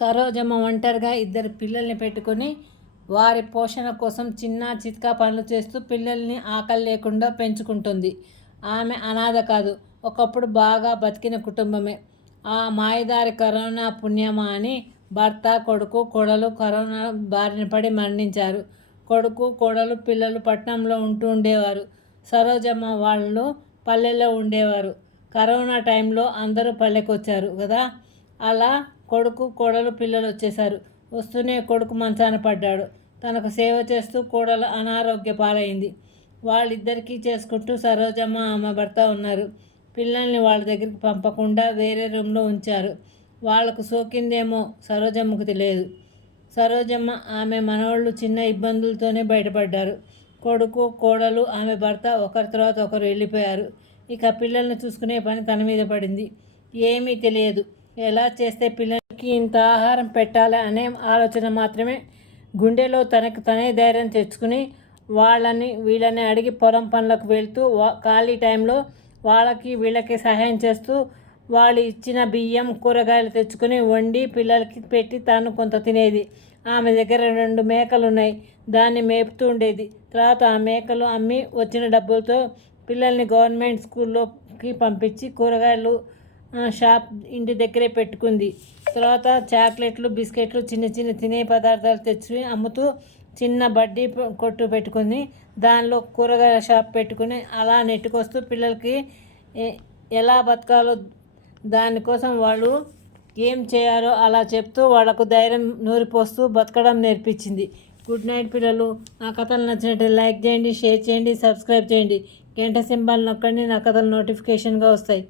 సరోజమ్మ ఒంటరిగా ఇద్దరు పిల్లల్ని పెట్టుకొని వారి పోషణ కోసం చిన్న చితకా పనులు చేస్తూ పిల్లల్ని ఆకలి లేకుండా పెంచుకుంటుంది. ఆమె అనాథ కాదు, ఒకప్పుడు బాగా బతికిన కుటుంబమే. ఆ మాయదారి కరోనా పుణ్యమా అని భర్త, కొడుకు, కోడలు కరోనా బారిన పడి మరణించారు. కొడుకు, కోడలు, పిల్లలు పట్టణంలో ఉంటూ ఉండేవారు. సరోజమ్మ వాళ్ళు పల్లెల్లో ఉండేవారు. కరోనా టైంలో అందరూ పల్లెకు వచ్చారు కదా. అలా కొడుకు, కోడలు, పిల్లలు వచ్చేశారు. వస్తూనే కొడుకు మంచాన పడ్డాడు. తనకు సేవ చేస్తూ కోడలు అనారోగ్య పాలైంది. వాళ్ళిద్దరికీ చేసుకుంటూ సరోజమ్మ ఆమె భర్త ఉన్నారు. పిల్లల్ని వాళ్ళ దగ్గరికి పంపకుండా వేరే రూమ్లో ఉంచారు. వాళ్లకు సోకిందేమో సరోజమ్మకు తెలియదు. సరోజమ్మ ఆమె మనవళ్ళు చిన్న ఇబ్బందులతోనే బయటపడ్డారు. కొడుకు, కోడలు, ఆమె భర్త ఒకరి తర్వాత ఒకరు వెళ్ళిపోయారు. ఇక పిల్లల్ని చూసుకునే పని తన మీద పడింది. ఏమీ తెలియదు. ఎలా చేస్తే పిల్లలకి ఇంత ఆహారం పెట్టాలి అనే ఆలోచన మాత్రమే. గుండెలో తనకు తనే ధైర్యం తెచ్చుకుని వాళ్ళని వీళ్ళని అడిగి పొలం పనులకు వెళ్తూ ఖాళీ టైంలో వాళ్ళకి వీళ్ళకి సహాయం చేస్తూ వాళ్ళు ఇచ్చిన బియ్యం, కూరగాయలు తెచ్చుకొని వండి పిల్లలకి పెట్టి తాను కొంత తినేది. ఆమె దగ్గర 2 మేకలు ఉన్నాయి. దాన్ని మేపుతూ ఉండేది. తర్వాత ఆ మేకలు అమ్మి వచ్చిన డబ్బులతో పిల్లల్ని గవర్నమెంట్ స్కూల్లోకి పంపించి కూరగాయలు షాప్ ఇంటి దగ్గరే పెట్టుకుంది. తర్వాత చాక్లెట్లు, బిస్కెట్లు, చిన్న చిన్న తినే పదార్థాలు తెచ్చి అమ్ముతూ చిన్న బడ్డీ కొట్టు పెట్టుకుంది. దానిలో కూరగాయల షాప్ పెట్టుకుని అలా నెట్టుకొస్తూ పిల్లలకి ఎలా బతకాలో, దానికోసం వాళ్ళు ఏం చేయాలో అలా చెప్తూ వాళ్లకు ధైర్యం నూరిపోస్తూ బతకడం నేర్పించింది. గుడ్ నైట్ పిల్లలు. నా కథలు నచ్చినట్లయితే లైక్ చేయండి, షేర్ చేయండి, సబ్స్క్రైబ్ చేయండి. గంట సింబల్ నొక్కండి. నా కథలు నోటిఫికేషన్గా వస్తాయి.